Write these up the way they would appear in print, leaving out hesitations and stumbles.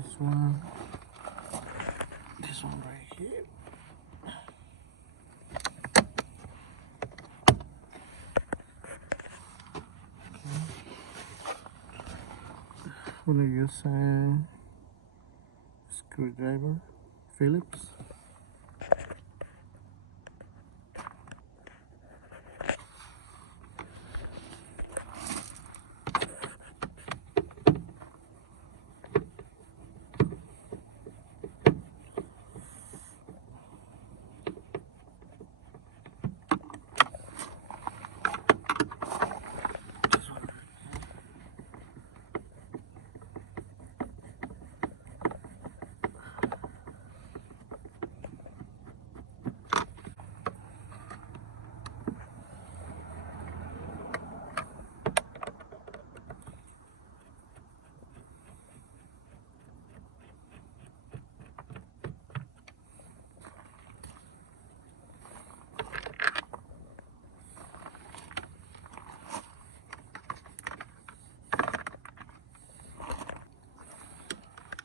this one right here. I'm gonna use a screwdriver, Phillips.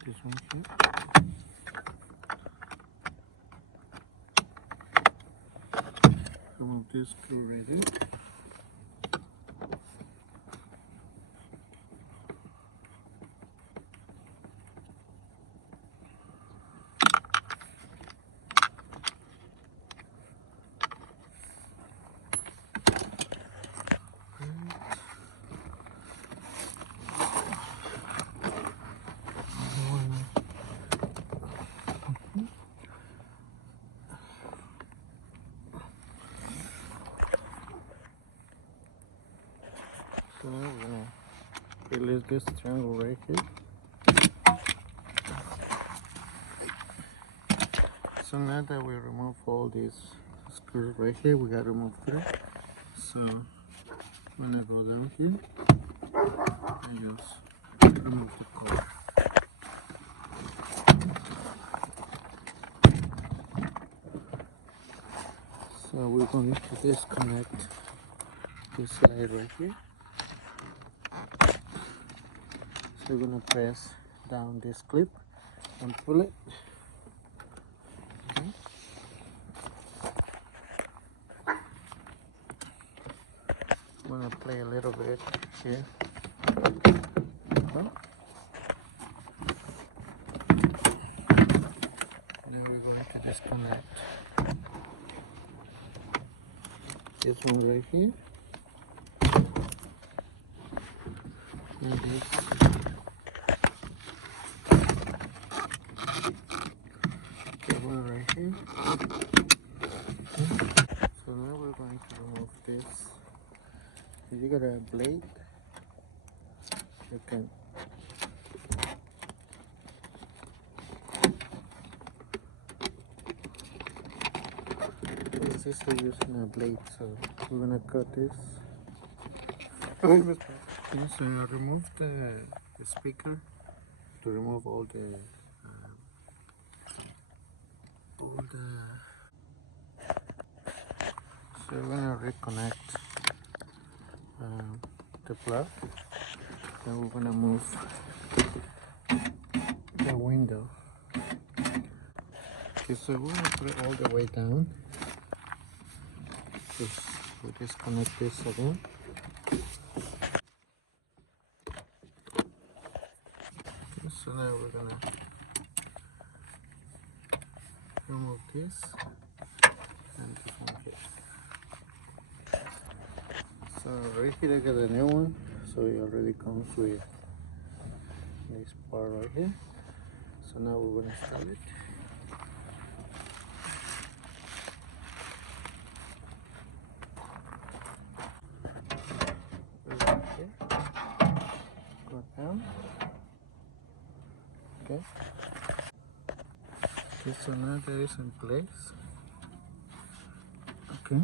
This one here. Remove this screw right here. So now we're gonna release this triangle right here. So now that we remove all these screws right here, we gotta remove 3. So I'm gonna go down here and just remove the cord. So we're going to disconnect this slide right here. So we're gonna press down this clip and pull it. Okay. I'm gonna play a little bit here. Okay. Now we're going to disconnect this one right here. And this cable right here. Okay. So now we're going to remove this. If you got a blade, you can this is using a blade, so we're gonna cut this. Yes, I removed the speaker to remove all the so we're gonna reconnect the plug. Then we're gonna move the window. Okay, so we're gonna put it all the way down. Just we disconnect this again. Okay, so now we're gonna remove this and this one here. So right here I got a new one, so it already comes with this part right here. So now we're gonna install it. Go down. Okay. Okay, so now that is in place. Okay.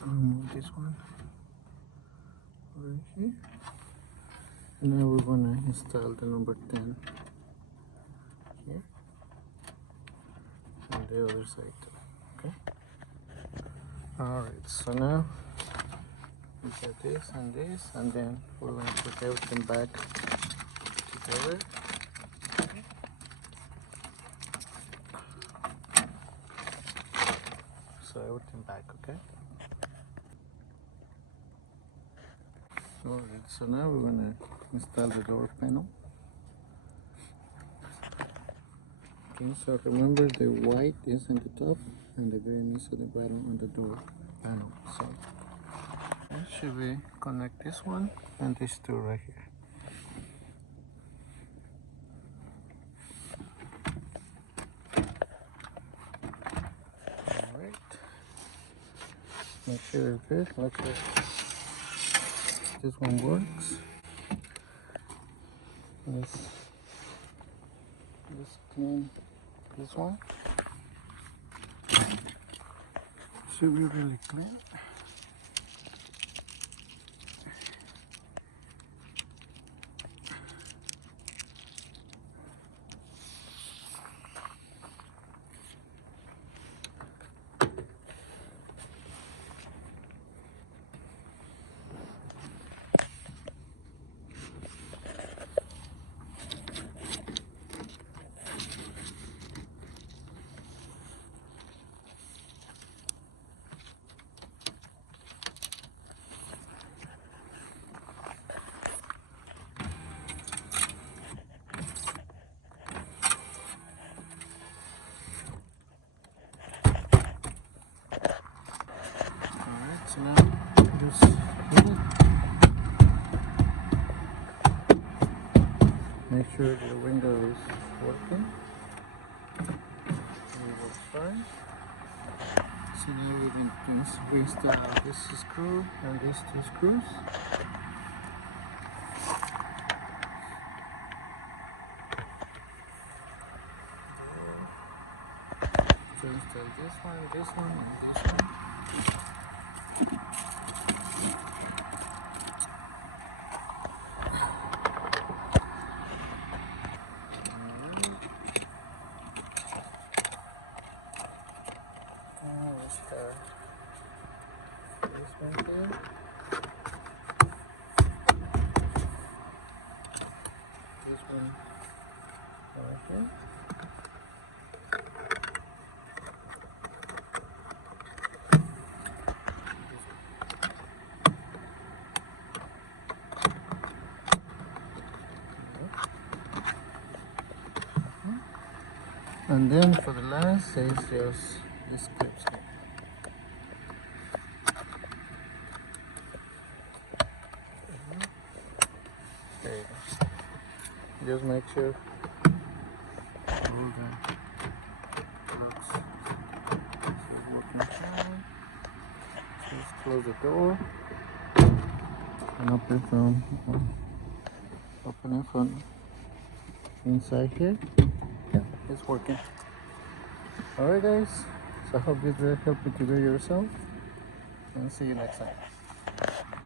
I'll remove this one right here. And now we're gonna install the number 10 here on the other side too. Okay. Alright, so now we got this, and then we're gonna put everything back together. So everything back, okay? Alright, so now we're gonna install the door panel. Okay, so remember the white is on the top and the green is on the bottom on the door panel. So should we connect this one and these two right here? Alright. Make sure it's good. Like this one works. Let's clean this one. Should be really clean. So now just put it. Make sure the window is working. It works fine. So now we're going to install this screw and these two screws. So install this one, and this one. This one here. This one right here. And then for the last is just this clips here. There you go. Just make sure all the locks is working fine. Just close the door and open it from inside here. Yeah, it's working. Alright guys, so I hope this will help you to do it yourself, and see you next time.